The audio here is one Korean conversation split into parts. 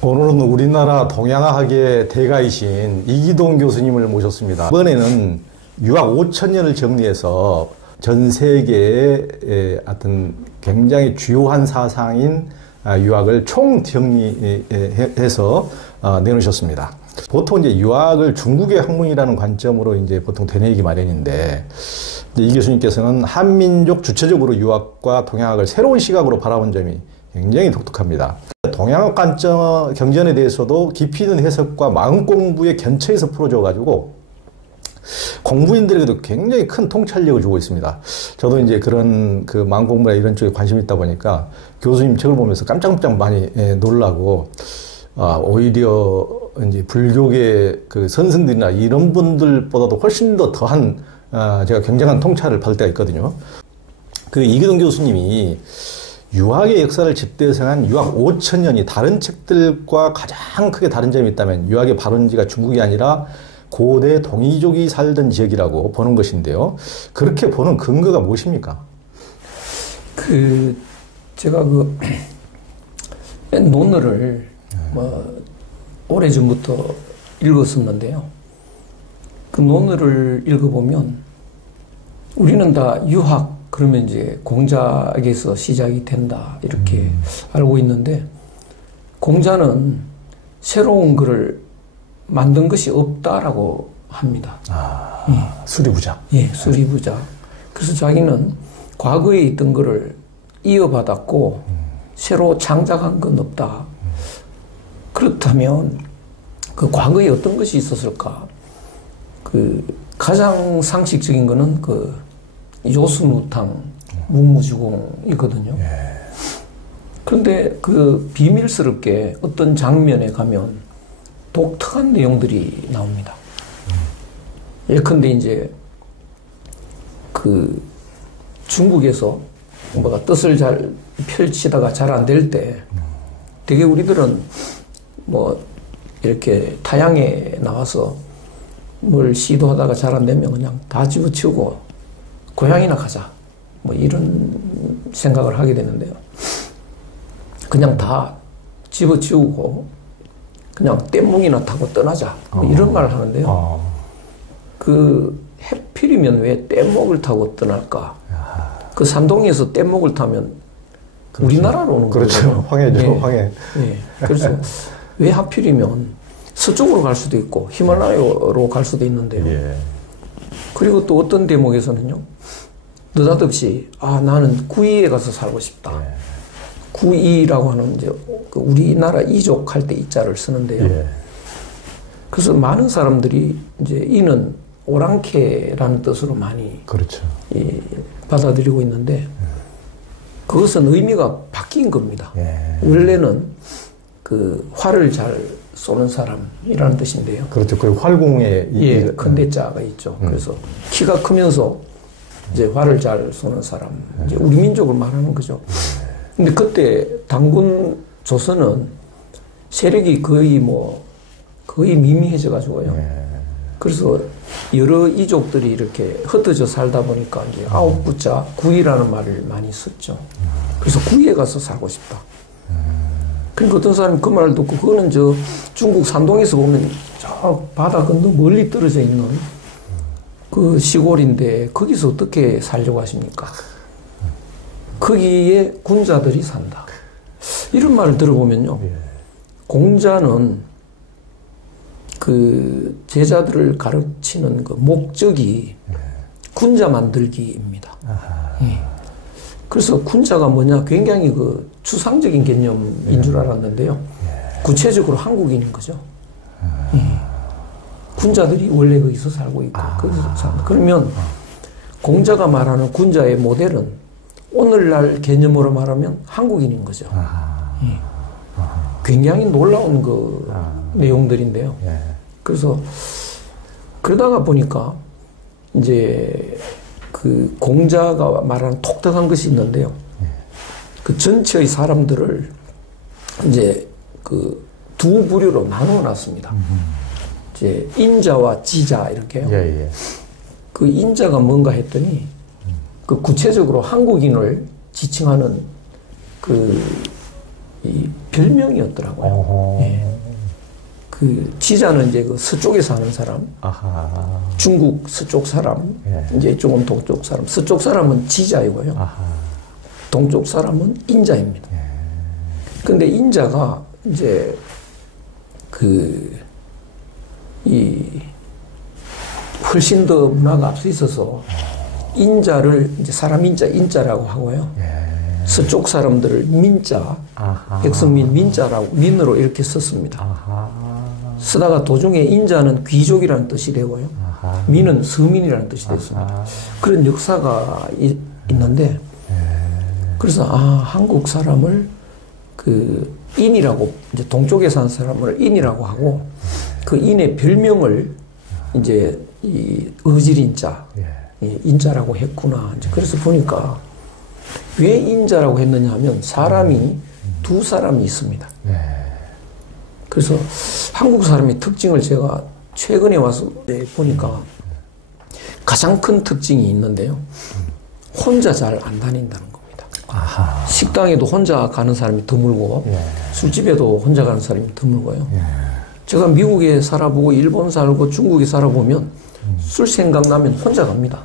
오늘은 우리나라 동양학의 대가이신 이기동 교수님을 모셨습니다. 이번에는 유학 5,000년을 정리해서 전 세계의 어떤 굉장히 주요한 사상인 유학을 총정리해서 내놓으셨습니다. 보통 이제 유학을 중국의 학문이라는 관점으로 이제 보통 되뇌이기 마련인데, 이 교수님께서는 한민족 주체적으로 유학과 동양학을 새로운 시각으로 바라본 점이 굉장히 독특합니다. 동양학 관점 경전에 대해서도 깊이 있는 해석과 마음 공부의 견처에서 풀어줘가지고 공부인들에게도 굉장히 큰 통찰력을 주고 있습니다. 저도 이제 그런 그 마음 공부나 이런 쪽에 관심이 있다 보니까 교수님 책을 보면서 깜짝깜짝 많이 놀라고, 오히려 이제 불교계 그 선생들이나 이런 분들보다도 훨씬 더 더한 제가 굉장한 통찰을 받을 때가 있거든요. 그 이기동 교수님이 유학의 역사를 집대성한 유학 5,000년이 다른 책들과 가장 크게 다른 점이 있다면 유학의 발원지가 중국이 아니라 고대 동이족이 살던 지역이라고 보는 것인데요. 그렇게 보는 근거가 무엇입니까? 제가 논어를 오래전부터 읽었었는데요. 그 논어를 읽어보면 우리는 다 유학 그러면 이제 공자에게서 시작이 된다 이렇게 알고 있는데, 공자는 새로운 글을 만든 것이 없다라고 합니다. 수리부자. 예, 수리부자. 그래서 자기는 과거에 있던 글을 이어받았고 새로 창작한 건 없다. 그렇다면 그 과거에 어떤 것이 있었을까? 가장 상식적인 거는 요수무탕 묵무주공이거든요. 그런데 비밀스럽게 어떤 장면에 가면 독특한 내용들이 나옵니다. 예컨대 이제 중국에서 뭐가 뜻을 잘 펼치다가 잘 안 될 때 되게 우리들은 뭐 이렇게 타향에 나와서 뭘 시도하다가 잘 안 되면 그냥 다 집어치우고 고향이나 가자, 뭐 이런 생각을 하게 되는데요. 그냥 다 집어치우고 그냥 뗏목이나 타고 떠나자, 뭐 이런 말을 하는데요. 해필이면 왜 뗏목을 타고 떠날까? 산동에서 뗏목을 타면 그렇죠. 우리나라로 오는 거죠. 그렇죠. 황해죠. 예. 황해. 예. 그래서 왜 하필이면 서쪽으로 갈 수도 있고 히말라야로 갈 수도 있는데요. 예. 그리고 또 어떤 대목에서는요, 느닷없이 나는 구이에 가서 살고 싶다. 예. 구이라고 하는 이제 우리나라 이족 할 때 이자를 쓰는데요. 예. 그래서 많은 사람들이 이제 이는 오랑캐라는 뜻으로 많이 그렇죠. 받아들이고 있는데, 그것은 의미가 바뀐 겁니다. 예. 원래는 활을 잘 쏘는 사람이라는 뜻인데요. 그렇죠. 그 활공에 큰 대자가 있죠. 그래서 키가 크면서 이제 활을 잘 쏘는 사람, 이제 우리 민족을 말하는 거죠. 근데 그때 당군 조선은 세력이 거의 미미해져 가지고요. 그래서 여러 이족들이 이렇게 흩어져 살다 보니까 이제 아홉부자 구이라는 말을 많이 썼죠. 그래서 구이에 가서 살고 싶다. 그러니까 어떤 사람이 그 말을 듣고, 그거는 중국 산동에서 보면 저 바다 건너 멀리 떨어져 있는 그 시골인데 거기서 어떻게 살려고 하십니까? 거기에 군자들이 산다. 이런 말을 들어보면요, 공자는 제자들을 가르치는 목적이 군자 만들기입니다. 그래서 군자가 뭐냐, 굉장히 추상적인 개념인 줄 알았는데요. 구체적으로 한국인인 거죠. 군자들이 원래 거기서 살고 있고 거기서 산다. 그러면 공자가 말하는 군자의 모델은 오늘날 개념으로 말하면 한국인인 거죠. 굉장히 놀라운 내용들인데요. 그래서 그러다가 보니까 이제 공자가 말하는 독특한 것이 있는데요. 전체의 사람들을 이제 두 부류로 나누어 놨습니다. 이제 인자와 지자 이렇게요. 인자가 뭔가 했더니 구체적으로 한국인을 지칭하는 이 별명이었더라고요. 예. 그 지자는 이제 그 서쪽에 사는 사람, 아하. 중국 서쪽 사람, 예. 이제 이쪽은 동쪽 사람. 서쪽 사람은 지자이고요. 아하. 동쪽 사람은 인자입니다. 예. 근데 인자가 이제 이 훨씬 더 문화가 앞서 있어서 인자를 이제 사람 인자라고 하고요. 예. 서쪽 사람들을 민자, 아하. 백성민 민자라고 민으로 이렇게 썼습니다. 아하. 쓰다가 도중에 인자는 귀족이라는 뜻이 되고요. 아하. 민은 서민이라는 뜻이 됐습니다. 아하. 그런 역사가 있는데 그래서 한국 사람을 그 인이라고 이제 동쪽에 사는 사람을 인이라고 하고 그 인의 별명을 이제 이 어질인자, 이 인자라고 했구나. 이제 그래서 보니까 왜 인자라고 했느냐 하면 사람이 두 사람이 있습니다. 그래서 한국 사람의 특징을 제가 최근에 와서 보니까 가장 큰 특징이 있는데요. 혼자 잘 안 다닌다는 겁니다. 아하. 식당에도 혼자 가는 사람이 드물고 술집에도 혼자 가는 사람이 드물고요. 제가 미국에 살아보고 일본 살고 중국에 살아보면 술 생각나면 혼자 갑니다.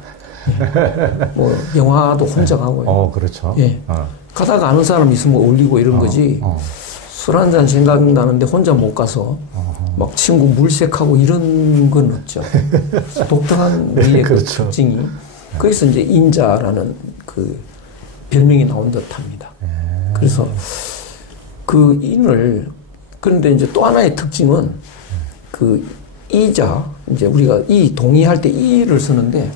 뭐 영화도 혼자 가고요. 그렇죠. 예. 가다가 아는 사람 있으면 어울리고 이런 거지. 술 한잔 생각나는데 혼자 못 가서 막 친구 물색하고 이런 건 없죠. 독특한 우리의 그렇죠. 그 특징이. 거기서 이제 인자라는 그 별명이 나온 듯합니다. 그래서 그 인을 그런데 이제 또 하나의 특징은 그 이자 이제 우리가 이 동의할 때 이를 쓰는데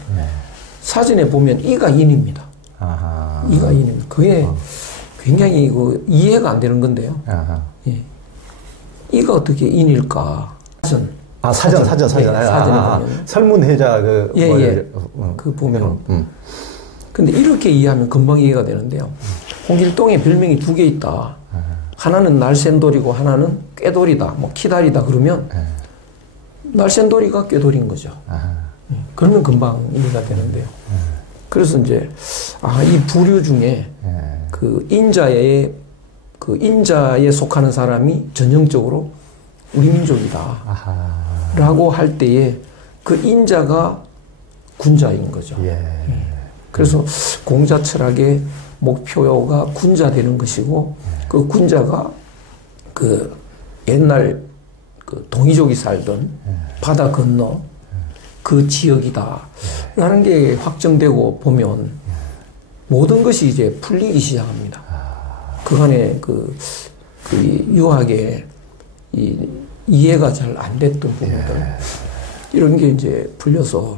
사진에 보면 이가 인입니다. 아하. 이가 인입니다. 그게 굉장히 그 이해가 안 되는 건데요. 아하. 예. 이가 어떻게 인일까? 사전. 사전. 사전에 보면. 설문해자 그 보면. 근데 이렇게 이해하면 금방 이해가 되는데요. 홍길동에 별명이 두 개 있다. 하나는 날쌘돌이고 하나는 꾀돌이다. 뭐 키다리다 그러면 날쌘돌이가 꾀돌인 거죠. 그러면 금방 이해가 되는데요. 그래서 이제 이 부류 중에 그 인자에 속하는 사람이 전형적으로 우리 민족이다라고 할 때에 그 인자가 군자인 거죠. 그래서 공자 철학의 목표가 군자 되는 것이고 그 군자가 그 옛날 그 동이족이 살던 바다 건너 그 지역이다 라는 게 확정되고 보면 모든 것이 이제 풀리기 시작합니다. 그간의 그 유학의 이해가 잘 안 됐던 부분들 이런 게 이제 풀려서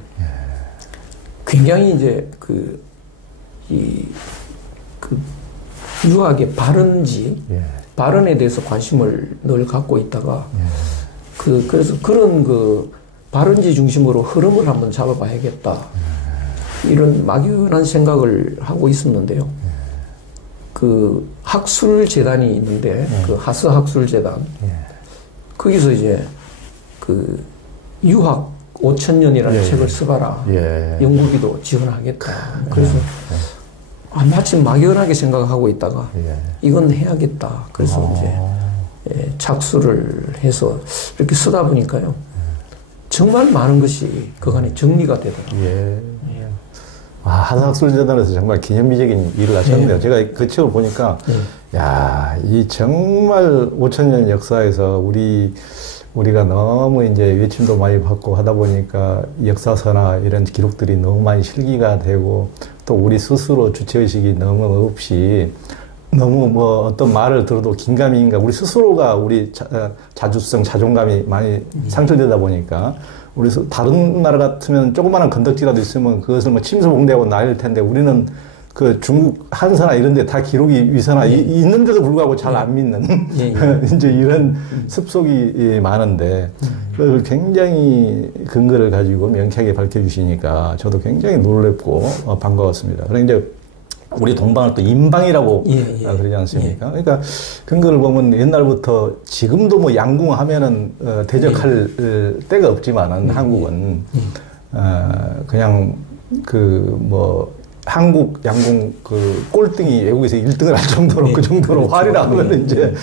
굉장히 이제 그 유학의 발언에 대해서 관심을 늘 갖고 있다가 그래서 그런 그 발언지 중심으로 흐름을 한번 잡아봐야겠다. 이런 막연한 생각을 하고 있었는데요. 그 학술재단이 있는데 그 하스학술재단 거기서 이제 그 유학 5,000년이라는 책을 써봐라. 연구비도 지원하겠다. 그래서 마침 막연하게 생각하고 있다가 이건 해야겠다. 그래서 이제 착수를 해서 이렇게 쓰다 보니까요. 정말 많은 것이 그간에 정리가 되더라고요. 하스학술재단에서 정말 기념비적인 일을 하셨네요. 제가 그 책을 보니까 이 정말 5,000년 역사에서 우리가 너무 이제 외침도 많이 받고 하다 보니까 역사서나 이런 기록들이 너무 많이 실기가 되고 또 우리 스스로 주체의식이 너무 없이 너무 뭐 어떤 말을 들어도 긴가민가 우리 스스로가 우리 자주성, 자존감이 많이 상실되다 보니까 우리 다른 나라 같으면 조그마한 건덕지라도 있으면 그것을 뭐 침소봉대하고 난릴 텐데 우리는 그 중국 한서나 이런 데 다 기록이 위서나 있는데도 불구하고 잘 안 믿는 이제 이런 습속이 많은데 그걸 굉장히 근거를 가지고 명쾌하게 밝혀주시니까 저도 굉장히 놀랍고 반가웠습니다. 그러니 이제 우리 동방을 또 인방이라고 그러지 않습니까? 그러니까 근거를 보면 옛날부터 지금도 뭐 양궁하면은 대적할 때가 없지만은 한국은 그냥 그 뭐 한국 양궁 그 꼴등이 외국에서 1등을 할 정도로 네. 그 정도로 그렇죠. 활이라면 네. 이제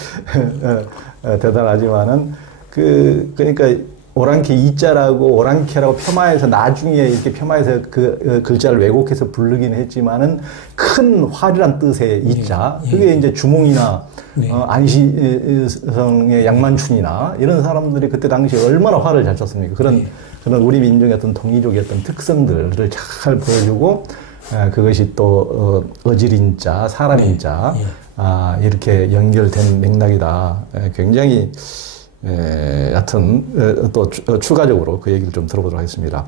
대단하지만은 그러니까 오랑캐 이자라고 오랑캐라고 폄하해서 나중에 이렇게 겸하해서 그 글자를 왜곡해서 부르긴 했지만은 큰 활이란 뜻의 이자 네. 그게 이제 주몽이나 네. 안시성의 양만춘이나 이런 사람들이 그때 당시에 얼마나 활을 잘 쳤습니까? 그런 우리 민족의 어떤 동이족의 어떤 특성들을 잘 보여주고 그것이 또 어질인자, 사람인자 이렇게 연결된 맥락이다. 굉장히 여하튼 또 추가적으로 그 얘기를 좀 들어보도록 하겠습니다.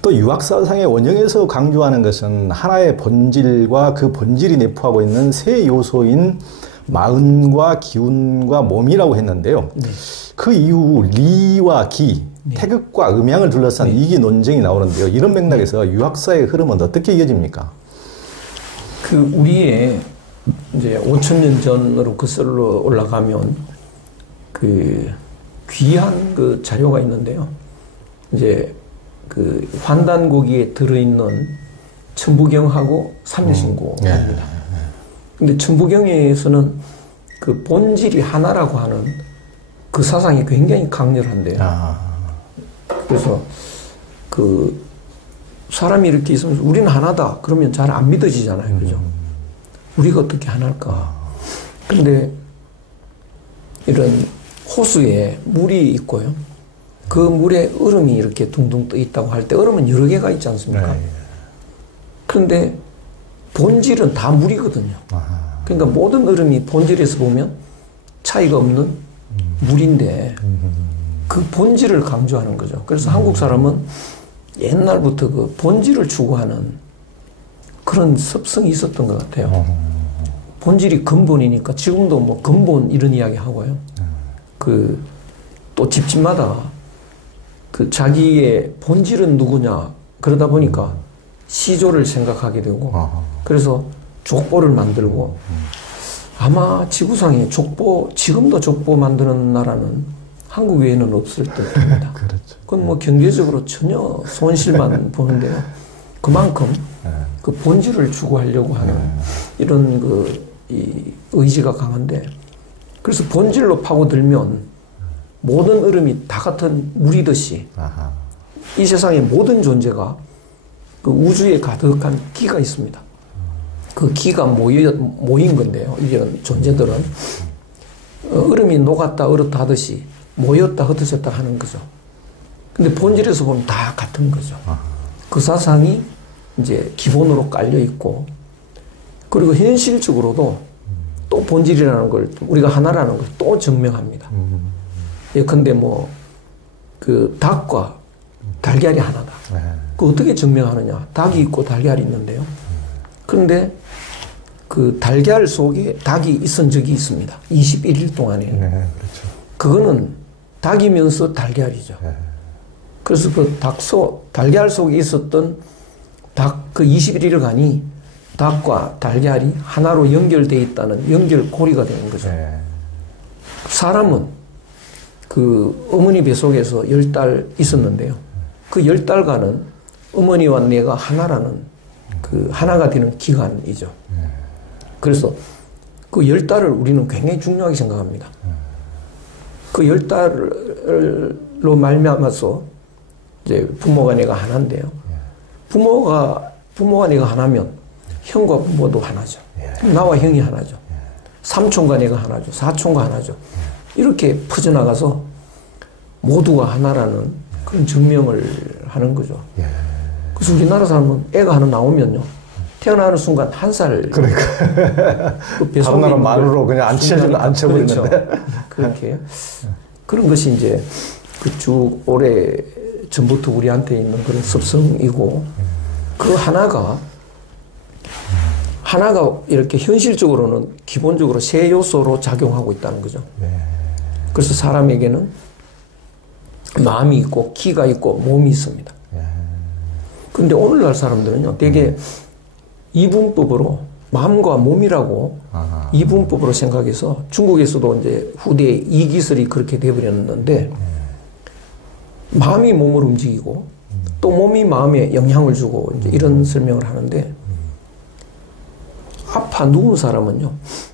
또 유학사상의 원형에서 강조하는 것은 하나의 본질과 그 본질이 내포하고 있는 세 요소인 마음과 기운과 몸이라고 했는데요. 네. 그 이후 리와 기, 네. 태극과 음양을 둘러싼 네. 이기 논쟁이 나오는데요. 이런 맥락에서 유학사의 흐름은 어떻게 이어집니까? 그 우리의 이제 5,000년 전으로 거슬러 올라가면 그 귀한 그 자료가 있는데요. 이제 그 환단고기에 들어있는 천부경하고 삼여신고입니다. 근데 천부경에서는 그 본질이 하나라고 하는 그 사상이 굉장히 강렬한데요. 그래서 그 사람이 이렇게 있으면 우리는 하나다 그러면 잘 안 믿어지잖아요. 그죠? 우리가 어떻게 하나일까? 근데 이런 호수에 물이 있고요. 그 물에 얼음이 이렇게 둥둥 떠 있다고 할 때 얼음은 여러 개가 있지 않습니까? 그런데 본질은 다 물이거든요. 그러니까 모든 얼음이 본질에서 보면 차이가 없는 물인데 그 본질을 강조하는 거죠. 그래서 한국 사람은 옛날부터 그 본질을 추구하는 그런 습성이 있었던 것 같아요. 본질이 근본이니까 지금도 뭐 근본 이런 이야기 하고요. 그 또 집집마다 그 자기의 본질은 누구냐 그러다 보니까 시조를 생각하게 되고 그래서 족보를 만들고 아마 지구상에 지금도 족보 만드는 나라는 한국 외에는 없을 듯합니다. 그렇죠. 그건 뭐 경제적으로 전혀 손실만 보는데요. 그만큼 그 본질을 추구하려고 하는 이런 이 의지가 강한데 그래서 본질로 파고들면 모든 얼음이 다 같은 물이듯이 이 세상의 모든 존재가 그 우주에 가득한 기가 있습니다. 그 기가 모인 건데요. 이런 존재들은 얼음이 녹았다 얼었다 하듯이 모였다 흩어졌다 하는 거죠. 근데 본질에서 보면 다 같은 거죠. 그 사상이 이제 기본으로 깔려 있고 그리고 현실적으로도 또 본질이라는 걸 우리가 하나라는 걸 또 증명합니다. 예컨대 뭐 그 닭과 달걀이 하나다. 그 어떻게 증명하느냐? 닭이 있고 달걀이 있는데요. 그런데 그 달걀 속에 닭이 있은 적이 있습니다. 21일 동안에. 그렇죠. 그거는 닭이면서 달걀이죠. 그래서 그 달걀 속에 있었던 그 21일간이 닭과 달걀이 하나로 연결되어 있다는 연결고리가 되는 거죠. 사람은 그 어머니 뱃속에서 10달 있었는데요. 그 10달간은 어머니와 내가 하나라는 그 하나가 되는 기간이죠. 그래서 그 10달을 우리는 굉장히 중요하게 생각합니다. 그 10달로 말미암아서 이제 부모가 내가 하나인데요. 부모가 내가 하나면 형과 부모도 하나죠. 나와 형이 하나죠. 삼촌과 내가 하나죠. 사촌과 하나죠. 이렇게 퍼져나가서 모두가 하나라는 그런 증명을 하는 거죠. 그래서 우리나라 사람은 애가 하나 나오면요. 태어나는 순간 1살. 그러니까. 그 다른 나라 말로 그냥 앉혀버리는데. 그렇죠. 그렇게. 그런 것이 이제 그 쭉 오래 전부터 우리한테 있는 그런 습성이고 그 하나가 이렇게 현실적으로는 기본적으로 세 요소로 작용하고 있다는 거죠. 그래서 사람에게는 마음이 있고 기가 있고 몸이 있습니다. 그런데 오늘날 사람들은요, 되게 이분법으로 마음과 몸이라고 이분법으로 생각해서 중국에서도 이제 후대에 이기설이 그렇게 돼버렸는데 마음이 몸을 움직이고 또 몸이 마음에 영향을 주고 이제 이런 설명을 하는데 아파 누운 사람은요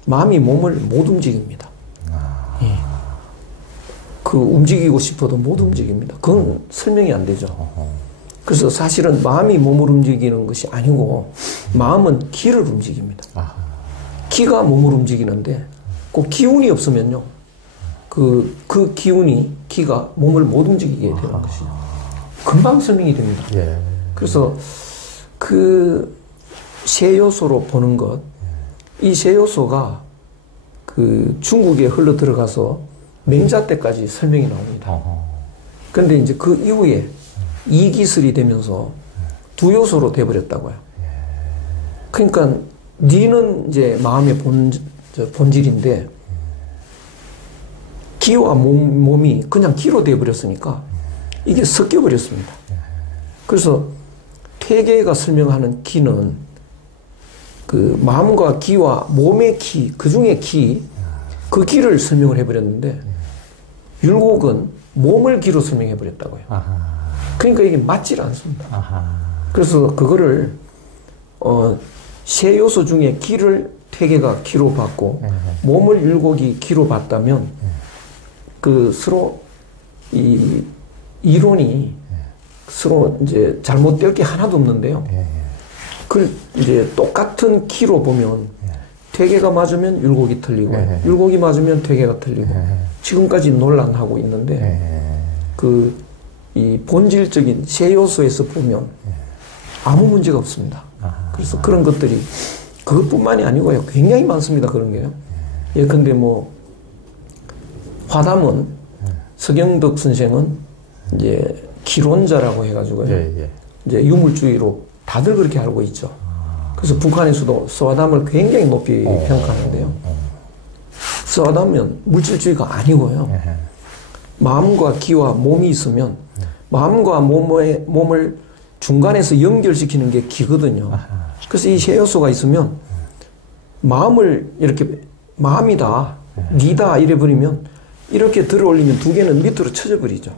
마음이 몸을 못 움직입니다. 예. 그 움직이고 싶어도 못 움직입니다. 그건 설명이 안 되죠. 그래서 사실은 마음이 몸을 움직이는 것이 아니고 마음은 기를 움직입니다. 기가 몸을 움직이는데 그 기운이 없으면요 그 기운이 기가 몸을 못 움직이게 되는 것이죠. 금방 설명이 됩니다. 예. 그래서 그 세 요소로 보는 것, 이 세 요소가 그 중국에 흘러 들어가서 맹자 때까지 설명이 나옵니다. 그런데 이제 그 이후에 이기설이 되면서 두 요소로 돼버렸다고요. 그러니까 니는 이제 마음의 본질인데 기와 몸이 그냥 기로 돼버렸으니까 이게 섞여버렸습니다. 그래서 퇴계가 설명하는 기는 그 마음과 기와 몸의 기, 그 중에 기, 그 기를 설명을 해버렸는데 율곡은 몸을 기로 설명해버렸다고요. 그러니까 이게 맞질 않습니다. 그래서 그거를 세 요소 중에 기를 퇴계가 기로 봤고 몸을 율곡이 기로 봤다면 그 서로 이 이론이 서로 이제 잘못될 게 하나도 없는데요. 그 이제 똑같은 키로 보면 퇴계가 맞으면 율곡이 틀리고 율곡이 맞으면 퇴계가 틀리고 지금까지 논란하고 있는데 그 이 본질적인 세 요소에서 보면 아무 문제가 없습니다. 그래서 그런 것들이 그것뿐만이 아니고요. 굉장히 많습니다. 그런 게요. 예컨대 뭐 화담은 서경덕 선생은 이제 기론자라고 해가지고요. 이제 유물주의로 다들 그렇게 알고 있죠. 그래서 북한에서도 서화담을 굉장히 높이 평가하는데요. 서화담은 물질주의가 아니고요. 마음과 기와 몸이 있으면 마음과 몸을 중간에서 연결시키는 게 기거든요. 그래서 이 세 요소가 있으면 마음을 이렇게 마음이다, 니다 이래버리면 이렇게 들어 올리면 두 개는 밑으로 쳐져 버리죠.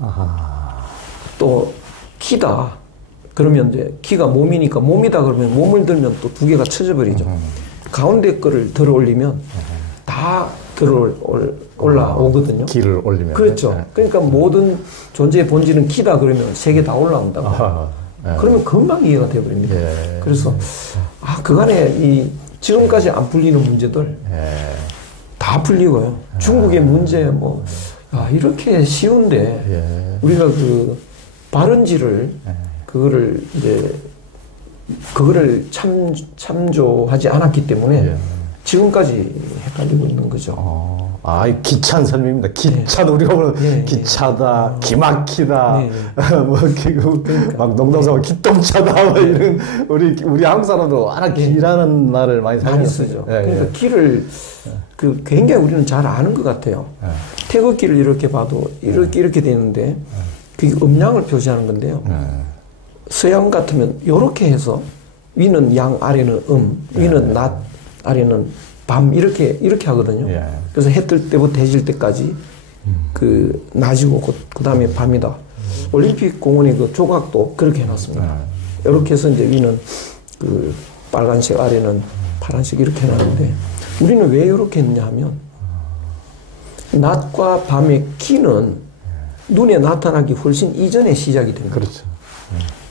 또 기다 그러면 이제 기가 몸이니까 몸이다 그러면 몸을 들면 또 두 개가 쳐져 버리죠. 가운데 거를 들어 올리면 다 들어 올라오거든요. 기를 올리면. 그렇죠. 그러니까 모든 존재의 본질은 기다 그러면 세 개 다 올라온다고. 그러면 금방 이해가 되어버립니다. 그래서 그간에 이 지금까지 안 풀리는 문제들 다 풀리고요. 중국의 문제 뭐 이렇게 쉬운데 우리가 그 발언지를 그거를 이제 그거를 참조하지 않았기 때문에 지금까지 헷갈리고 있는 거죠. 기찬 설명입니다. 기찬, 우리가 보는 기차다, 기막히다, 막 농담삼아 기똥차다, 뭐 이런, 우리 한국 사람도 워낙 기라는 말을 많이 쓰죠. 그러니까 기를, 굉장히 우리는 잘 아는 것 같아요. 태극기를 이렇게 봐도 이렇게 되는데, 그게 음양을 표시하는 건데요. 서양 같으면 이렇게 해서, 위는 양, 아래는 위는 낮, 아래는 밤 이렇게 하거든요. 그래서 해 뜰 때부터 해질 때까지 그 낮이고 그 다음에 밤이다. 올림픽 공원의 그 조각도 그렇게 해놨습니다. 이렇게 해서 이제 위는 그 빨간색 아래는 파란색 이렇게 해놨는데 우리는 왜 이렇게 했냐 하면 낮과 밤의 기는 눈에 나타나기 훨씬 이전에 시작이 됩니다. 그렇죠.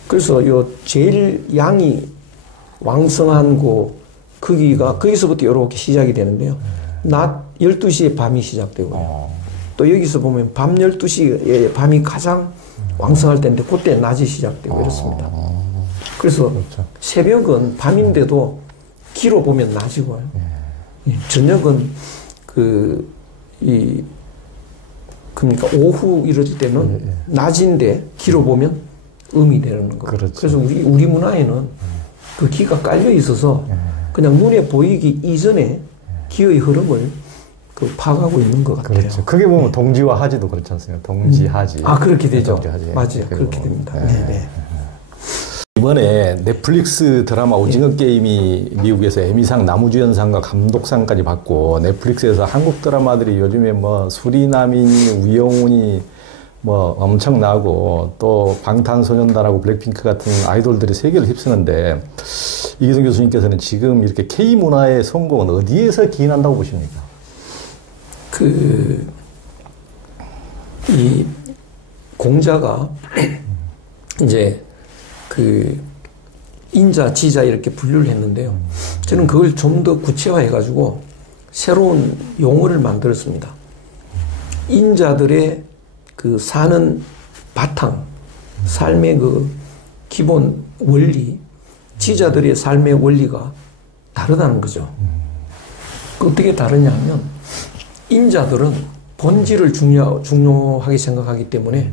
그래서 요 제일 양이 왕성한 거기가 거기서부터 이렇게 시작이 되는데요. 낮 12시에 밤이 시작되고요. 또 여기서 보면 밤 12시에 밤이 가장 왕성할 때인데 그때 낮이 시작되고 이렇습니다. 그래서 그렇죠. 새벽은 밤인데도 기로 보면 낮이고요. 저녁은 그러니까 오후 이럴 때는 낮인데 기로 보면 음이 되는 거예요. 그렇죠. 그래서 우리 문화에는 그 기가 깔려 있어서 그냥 눈에 보이기 이전에 기의 흐름을 파악하고 있는 것 같아요. 그렇죠. 그게 보면 동지와 하지도 그렇지 않습니까? 동지, 하지. 그렇게 되죠. 맞아요. 그렇게 됩니다. 네. 이번에 넷플릭스 드라마 오징어 게임이 미국에서 에미상 나무주연상과 감독상까지 받고 넷플릭스에서 한국 드라마들이 요즘에 뭐 수리남이니 우영훈이 뭐 엄청나고 또 방탄소년단하고 블랙핑크 같은 아이돌들이 세계를 휩쓰는데 이기동 교수님께서는 지금 이렇게 K문화의 성공은 어디에서 기인한다고 보십니까? 이 공자가 이제 인자, 지자 이렇게 분류를 했는데요. 저는 그걸 좀 더 구체화해가지고 새로운 용어를 만들었습니다. 인자들의 사는 바탕, 삶의 기본 원리, 지자들의 삶의 원리가 다르다는 거죠. 어떻게 다르냐 하면, 인자들은 본질을 중요하게 생각하기 때문에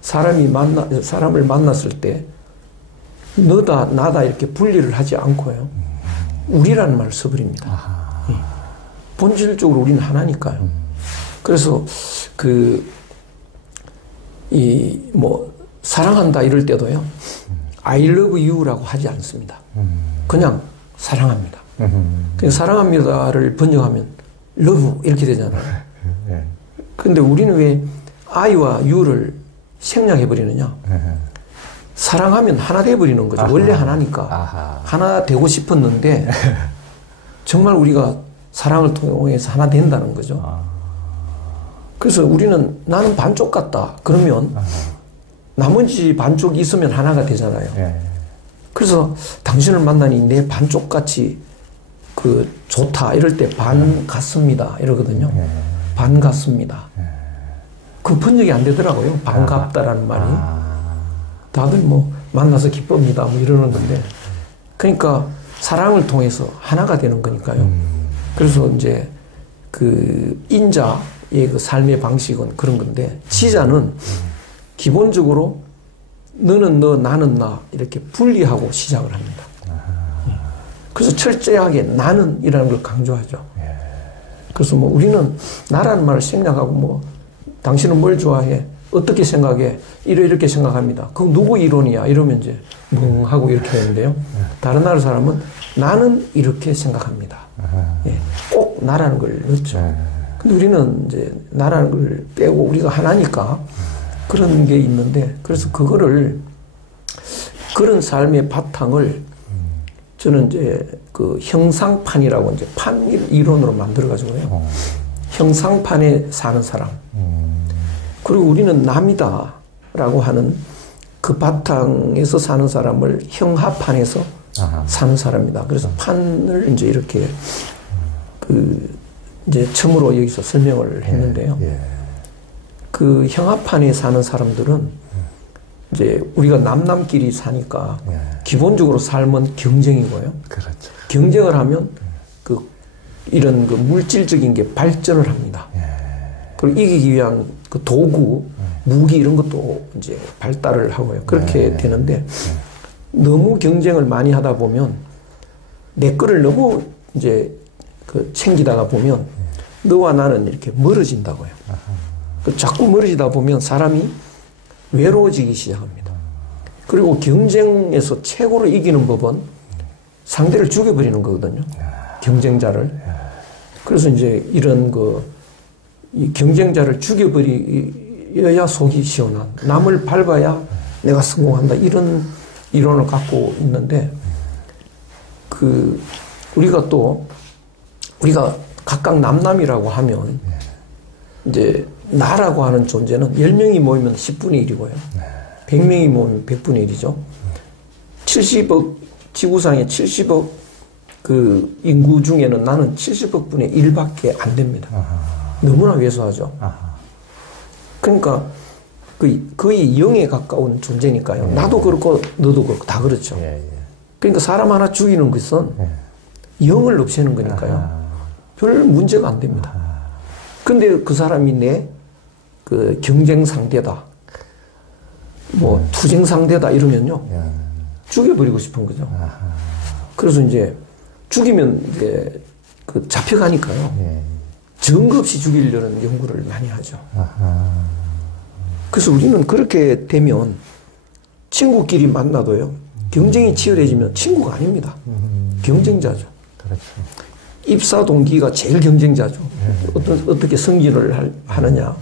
사람을 만났을 때 너다, 나다 이렇게 분리를 하지 않고요. 우리라는 말을 써버립니다. 본질적으로 우리는 하나니까요. 그래서 사랑한다 이럴 때도요. I love you라고 하지 않습니다. 그냥 사랑합니다. 그냥 사랑합니다를 번역하면 love 이렇게 되잖아요. 근데 우리는 왜 I와 U를 생략해버리느냐? 사랑하면 하나 돼버리는 거죠. 원래 하나니까. 하나 되고 싶었는데 정말 우리가 사랑을 통해서 하나 된다는 거죠. 그래서 우리는 나는 반쪽 같다. 그러면 나머지 반쪽이 있으면 하나가 되잖아요. 그래서 당신을 만나니 내 반쪽같이 좋다. 이럴 때 반 같습니다. 이러거든요. 반 같습니다. 그 번역이 안 되더라고요. 반갑다라는 말이. 다들 만나서 기쁩니다. 이러는 건데. 그러니까 사랑을 통해서 하나가 되는 거니까요. 그래서 이제 인자의 삶의 방식은 그런 건데, 지자는 기본적으로 너는 너, 나는 나 이렇게 분리하고 시작을 합니다. 그래서 철저하게 나는 이라는 걸 강조하죠. 그래서 우리는 나라는 말을 생략하고 당신은 뭘 좋아해? 어떻게 생각해? 이렇게 생각합니다. 그건 누구 이론이야? 이러면 이제 멍하고 이렇게 되는데요. 다른 나라 사람은 나는 이렇게 생각합니다. 꼭 나라는 걸 넣죠. 근데 우리는 이제 나라는 걸 빼고 우리가 하나니까 그런 게 있는데, 그래서 그런 삶의 바탕을 저는 이제 형상판이라고 이제 판 이론으로 만들어가지고요. 형상판에 사는 사람. 그리고 우리는 남이다라고 하는 그 바탕에서 사는 사람을 형하판에서 사는 사람이다. 그래서 판을 이제 이렇게 이제 처음으로 여기서 설명을 했는데요. 그 형하판에 사는 사람들은 이제 우리가 남끼리 사니까 기본적으로 삶은 경쟁이고요. 그렇죠. 경쟁을 하면 이런 물질적인 게 발전을 합니다. 그리고 이기기 위한 도구, 무기 이런 것도 이제 발달을 하고요. 그렇게 되는데 너무 경쟁을 많이 하다 보면 내 거를 너무 이제 챙기다가 보면 너와 나는 이렇게 멀어진다고요. 자꾸 멀어지다 보면 사람이 외로워지기 시작합니다. 그리고 경쟁에서 최고로 이기는 법은 상대를 죽여버리는 거거든요. 경쟁자를. 그래서 이제 이런 이 경쟁자를 죽여버려야 속이 시원한, 남을 밟아야 내가 성공한다, 이런 이론을 갖고 있는데, 우리가 각각 남남이라고 하면 이제 나라고 하는 존재는 10명이 모이면 10분의 1이고요. 100명이 모이면 100분의 1이죠. 70억, 지구상에 70억 인구 중에는 나는 70억 분의 1밖에 안 됩니다. 너무나 왜소하죠. 그러니까 거의 0에 가까운 존재니까요. 나도 그렇고 너도 그렇고 다 그렇죠. 그러니까 사람 하나 죽이는 것은 0을 없애는 거니까요. 별 문제가 안 됩니다. 근데 그 사람이 내 경쟁 상대다, 투쟁 상대다 이러면요, 죽여버리고 싶은 거죠. 그래서 이제 죽이면 이제 잡혀가니까요. 증거 없이 죽이려는 연구를 많이 하죠. 그래서 우리는 그렇게 되면 친구끼리 만나도요, 경쟁이 치열해지면 친구가 아닙니다. 경쟁자죠. 그렇죠. 입사 동기가 제일 경쟁자죠. 어떻게 승진을 하느냐.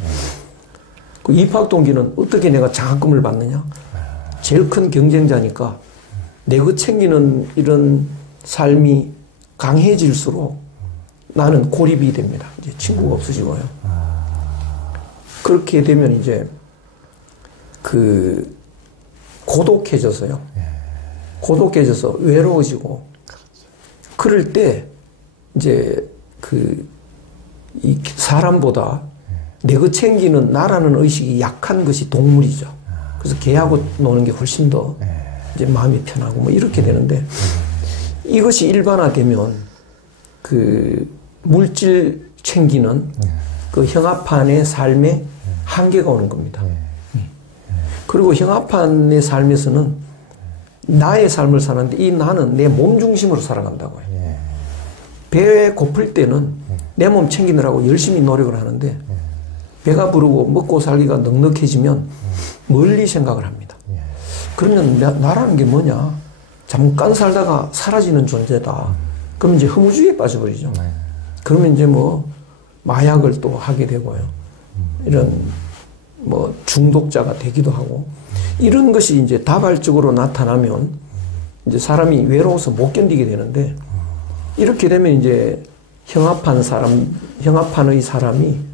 그 입학 동기는 어떻게 내가 장학금을 받느냐? 제일 큰 경쟁자니까 내 것 챙기는 이런 삶이 강해질수록 나는 고립이 됩니다. 이제 친구가 없어지고요. 그렇게 되면 이제 그 고독해져서요. 고독해져서 외로워지고 그럴 때 이제 이 사람보다 내 것 챙기는 나라는 의식이 약한 것이 동물이죠. 그래서 개하고 노는 게 훨씬 더 이제 마음이 편하고 뭐 이렇게 되는데 이것이 일반화되면 그 물질 챙기는 그 형합판의 삶에 한계가 오는 겁니다. 그리고 형합판의 삶에서는 나의 삶을 사는데 이 나는 내 몸 중심으로 살아간다고요. 배에 고플 때는 내 몸 챙기느라고 열심히 노력을 하는데 배가 부르고 먹고 살기가 넉넉해지면 멀리 생각을 합니다. 그러면 나라는 게 뭐냐? 잠깐 살다가 사라지는 존재다. 그러면 이제 허무주의에 빠져버리죠. 그러면 이제 뭐 마약을 또 하게 되고요. 이런 뭐 중독자가 되기도 하고 이런 것이 이제 다발적으로 나타나면 이제 사람이 외로워서 못 견디게 되는데 이렇게 되면 이제 형합판의 사람이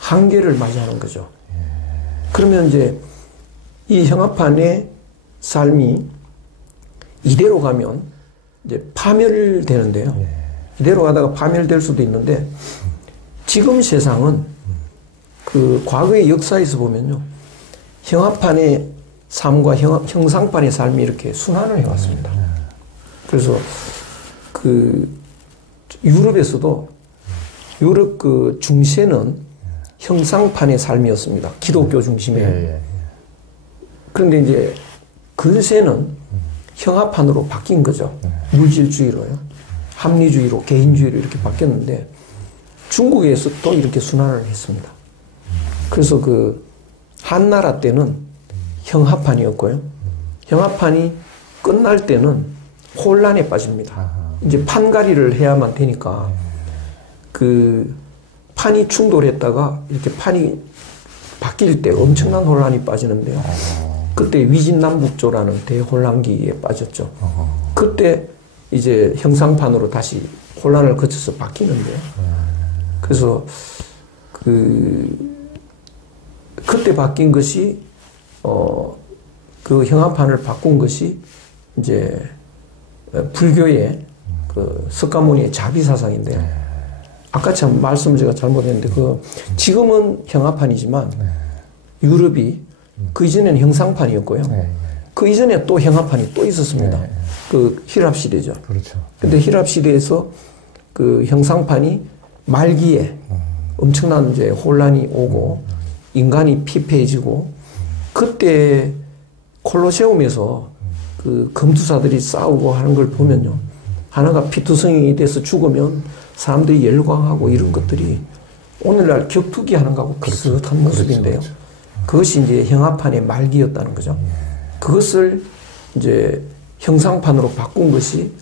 한계를 맞이하는 거죠. 그러면 이제 이 형합판의 삶이 이대로 가면 이제 파멸되는데요. 이대로 가다가 파멸될 수도 있는데 지금 세상은 그 과거의 역사에서 보면요. 형합판의 삶과 형상판의 삶이 이렇게 순환을 해왔습니다. 그래서 그 유럽에서도 유럽 그 중세는 형상판의 삶이었습니다. 기독교 중심에. 그런데 이제 근세는 형합판으로 바뀐 거죠. 물질주의로요. 합리주의로, 개인주의로 이렇게 바뀌었는데 중국에서 또 이렇게 순환을 했습니다. 그래서 그 한나라 때는 형합판이었고요. 형합판이 끝날 때는 혼란에 빠집니다. 이제 판가리를 해야만 되니까 그 판이 충돌했다가 이렇게 판이 바뀔 때 엄청난 혼란이 빠지는데요. 그때 위진남북조라는 대혼란기에 빠졌죠. 그때 이제 형상판으로 다시 혼란을 거쳐서 바뀌는데요. 그래서 그때 바뀐 것이 그 형합판을 바꾼 것이 이제 불교의 그 석가모니의 자비사상인데요. 아까 참 말씀을 제가 잘못했는데 지금은 형합판이지만 유럽이 그 이전에는 형상판이었고요. 그 이전에 또 형합판이 또 있었습니다. 그 힐랍 시대죠. 그렇죠. 근데 힐랍 시대에서 그 형상판이 말기에 엄청난 이제 혼란이 오고 인간이 피폐해지고 그때 콜로세움에서 그 검투사들이 싸우고 하는 걸 보면요. 하나가 피투성이 돼서 죽으면 사람들이 열광하고 이런 것들이 오늘날 격투기 하는 거하고 비슷한 모습인데요. 그렇죠. 그것이 이제 형합판의 말기였다는 거죠. 그것을 이제 형상판으로 바꾼 것이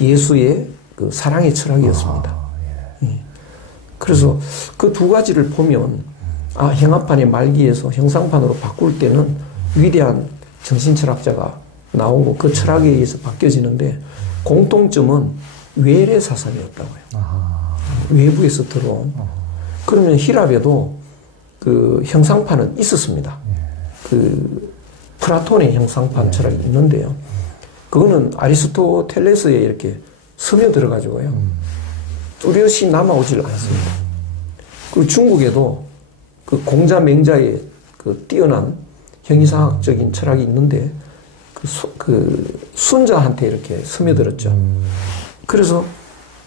예수의 그 사랑의 철학이었습니다. 그래서 그 두 가지를 보면 형합판의 말기에서 형상판으로 바꿀 때는 위대한 정신철학자가 나오고 그 철학에 의해서 바뀌어지는데 공통점은 외래 사상이었다고요. 외부에서 들어온. 그러면 힐랍에도 그 형상판은 있었습니다. 그 플라톤의 형상판 철학이 있는데요. 그거는 아리스토텔레스에 이렇게 스며들어가지고요. 뚜렷이 남아오질 않았습니다. 그리고 중국에도 그 공자 맹자의 그 뛰어난 형이상학적인 철학이 있는데 그 순자한테 이렇게 스며들었죠. 그래서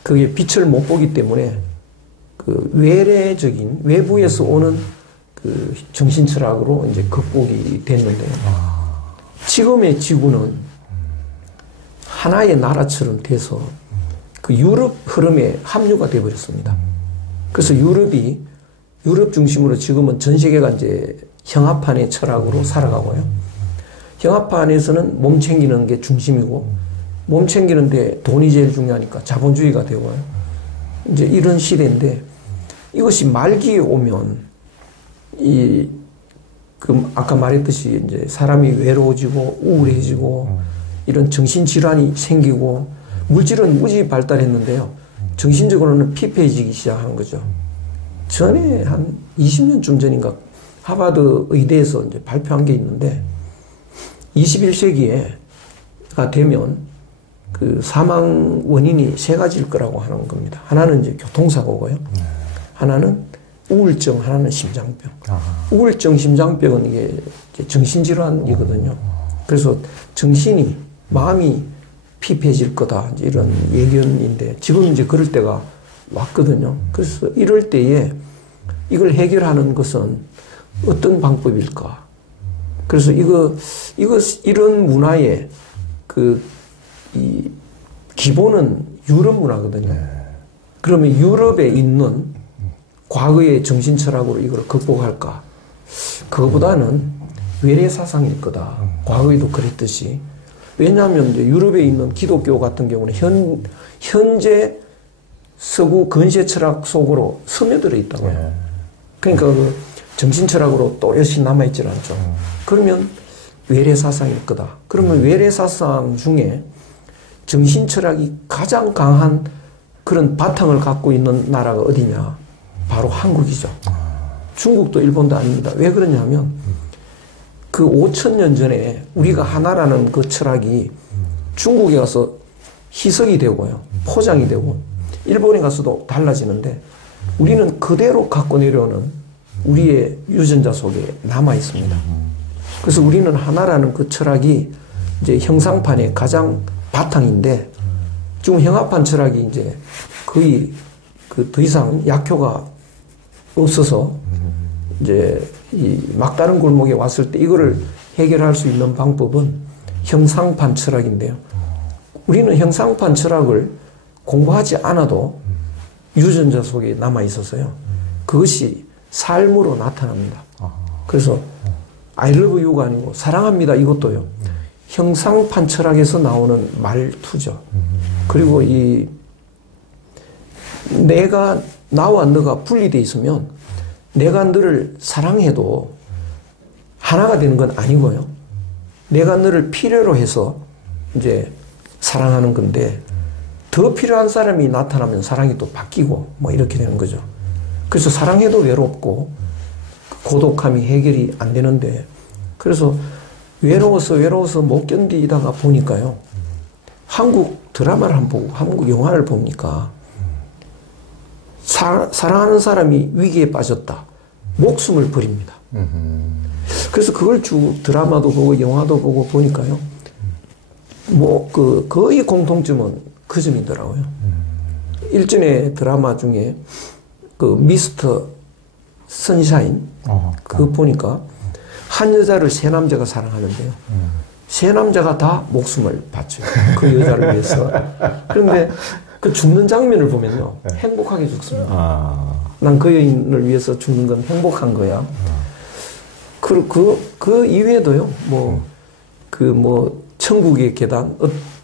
그게 빛을 못 보기 때문에 그 외래적인 외부에서 오는 그 정신철학으로 이제 극복이 됐는데요. 지금의 지구는 하나의 나라처럼 돼서 그 유럽 흐름에 합류가 되어버렸습니다. 그래서 유럽 중심으로 지금은 전 세계가 이제 형합판의 철학으로 살아가고요. 형합판에서는 몸 챙기는 게 중심이고 몸 챙기는데 돈이 제일 중요하니까 자본주의가 되고요. 이제 이런 시대인데 이것이 말기에 오면 이 그 아까 말했듯이 이제 사람이 외로워지고 우울해지고 이런 정신질환이 생기고 물질은 무지 발달했는데요. 정신적으로는 피폐해지기 시작하는 거죠. 전에 한 20년쯤 전인가 하버드 의대에서 이제 발표한 게 있는데 21세기가 되면 그 사망 원인이 세 가지일 거라고 하는 겁니다. 하나는 이제 교통사고고요. 하나는 우울증, 하나는 심장병. 우울증, 심장병은 이게 정신질환이거든요. 그래서 정신이, 마음이 피폐해질 거다. 이런 예견인데 지금 이제 그럴 때가 왔거든요. 그래서 이럴 때에 이걸 해결하는 것은 어떤 방법일까? 그래서 이런 문화의 이 기본은 유럽 문화거든요. 그러면 유럽에 있는 과거의 정신 철학으로 이걸 극복할까? 그거보다는 외래 사상일 거다. 과거에도 그랬듯이. 왜냐하면 이제 유럽에 있는 기독교 같은 경우는 현재 서구 근세 철학 속으로 스며들어 있다고요. 그러니까 그 정신 철학으로 또렷이 남아있질 않죠. 그러면 외래 사상일 거다. 그러면 외래 사상 중에 정신 철학이 가장 강한 그런 바탕을 갖고 있는 나라가 어디냐? 바로 한국이죠. 중국도 일본도 아닙니다. 왜 그러냐면 그 5,000년 전에 우리가 하나라는 그 철학이 중국에 가서 희석이 되고요. 포장이 되고 일본에 가서도 달라지는데 우리는 그대로 갖고 내려오는 우리의 유전자 속에 남아 있습니다. 그래서 우리는 하나라는 그 철학이 이제 형상판의 가장 바탕인데 지금 형합판 철학이 이제 거의 더 이상 약효가 없어서 이제 이 막다른 골목에 왔을 때 이거를 해결할 수 있는 방법은 형상판 철학인데요. 우리는 형상판 철학을 공부하지 않아도 유전자 속에 남아 있어서요. 그것이 삶으로 나타납니다. 그래서 I love you가 아니고 사랑합니다 이것도요. 형상판 철학에서 나오는 말투죠. 그리고 이 내가 나와 너가 분리되어 있으면 내가 너를 사랑해도 하나가 되는 건 아니고요. 내가 너를 필요로 해서 이제 사랑하는 건데 더 필요한 사람이 나타나면 사랑이 또 바뀌고 뭐 이렇게 되는 거죠. 그래서 사랑해도 외롭고 고독함이 해결이 안 되는데 그래서 외로워서 못 견디다가 보니까요. 한국 드라마를 한번 보고 한국 영화를 보니까 사랑하는 사람이 위기에 빠졌다. 목숨을 버립니다. 그래서 그걸 쭉 드라마도 보고 영화도 보고 보니까요. 뭐 거의 공통점은 그 점이더라고요. 일전에 드라마 중에 그 미스터 선샤인 그거 보니까 한 여자를 세 남자가 사랑하는데요. 세 남자가 다 목숨을 바쳐요. 그 여자를 위해서. 그런데 그 죽는 장면을 보면요. 행복하게 죽습니다. 난 그 여인을 위해서 죽는 건 행복한 거야. 그 이외에도요. 천국의 계단.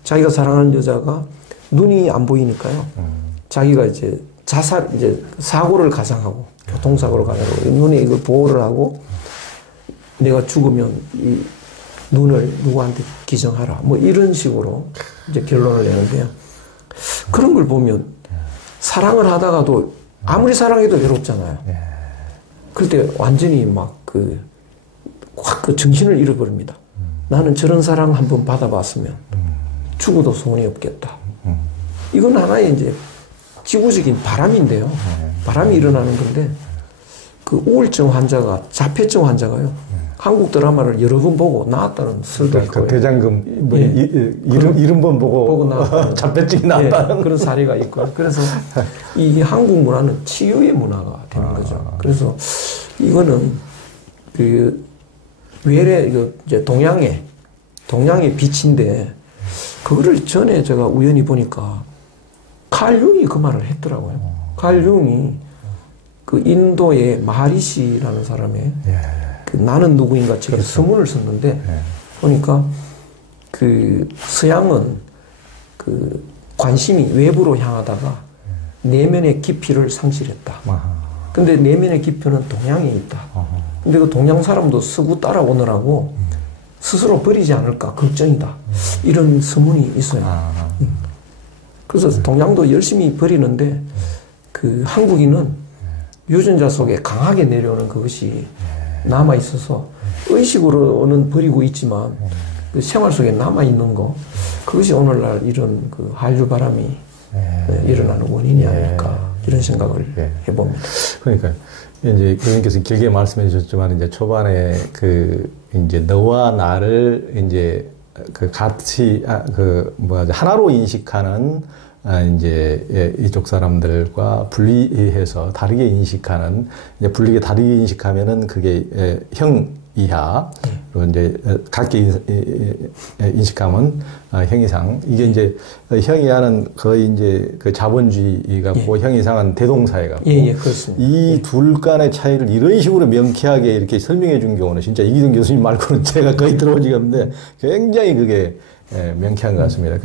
자기가 사랑하는 여자가 눈이 안 보이니까요. 자기가 이제 사고를 가장하고, 교통사고를 가장하고, 눈에 이걸 보호를 하고, 내가 죽으면 이 눈을 누구한테 기증하라. 뭐 이런 식으로 이제 결론을 내는데요. 그런 걸 보면 사랑을 하다가도 아무리 사랑해도 외롭잖아요. 그럴 때 완전히 확 그 정신을 잃어버립니다. 나는 저런 사랑 한번 받아봤으면 죽어도 소원이 없겠다. 이건 하나의 이제 지구적인 바람인데요. 바람이 일어나는 건데 그 우울증 환자가, 자폐증 환자가요. 한국 드라마를 여러 번 보고 나왔다는 설도 있고요. 대장금 이름 번 보고 나왔다는 자폐증이 나왔다는 그런 사례가 있고. 그래서 이 한국 문화는 치유의 문화가 되는 거죠. 그래서 이거는 외래 이제 동양의 빛인데 그거를 전에 제가 우연히 보니까 칼 융이 그 말을 했더라고요. 칼 융이 그 인도의 마하리시라는 사람의 나는 누구인가 책에 서문을 썼는데 보니까 그 서양은 그 관심이 외부로 향하다가 내면의 깊이를 상실했다. 근데 내면의 깊이는 동양에 있다. 근데 그 동양 사람도 서구 따라오느라고 스스로 버리지 않을까 걱정이다. 이런 소문이 있어요. 그래서 동양도 열심히 버리는데 그 한국인은 유전자 속에 강하게 내려오는 그것이 남아 있어서 의식으로는 버리고 있지만 그 생활 속에 남아 있는 거 그것이 오늘날 이런 그 한류 바람이 일어나는 원인이 아닐까 이런 생각을 해봅니다. 그러니까 이제 교수님께서 길게 말씀해 주셨지만 이제 초반에 그 이제 너와 나를 이제 그 같이 하나로 인식하는 이제 이쪽 사람들과 분리해서 다르게 인식하는 이제 분리게 다르게 인식하면은 그게 형 이하 그리고 이제 각기 인식하면 형이상 이게 이제 형 이하는 거의 이제 그 자본주의 같고 형 이상은 대동사회 같고 그렇습니다. 이 둘 간의 차이를 이런 식으로 명쾌하게 이렇게 설명해 준 경우는 진짜 이기동 교수님 말고는 제가 거의 들어본 적이 없는데 굉장히 그게 명쾌한 것 같습니다.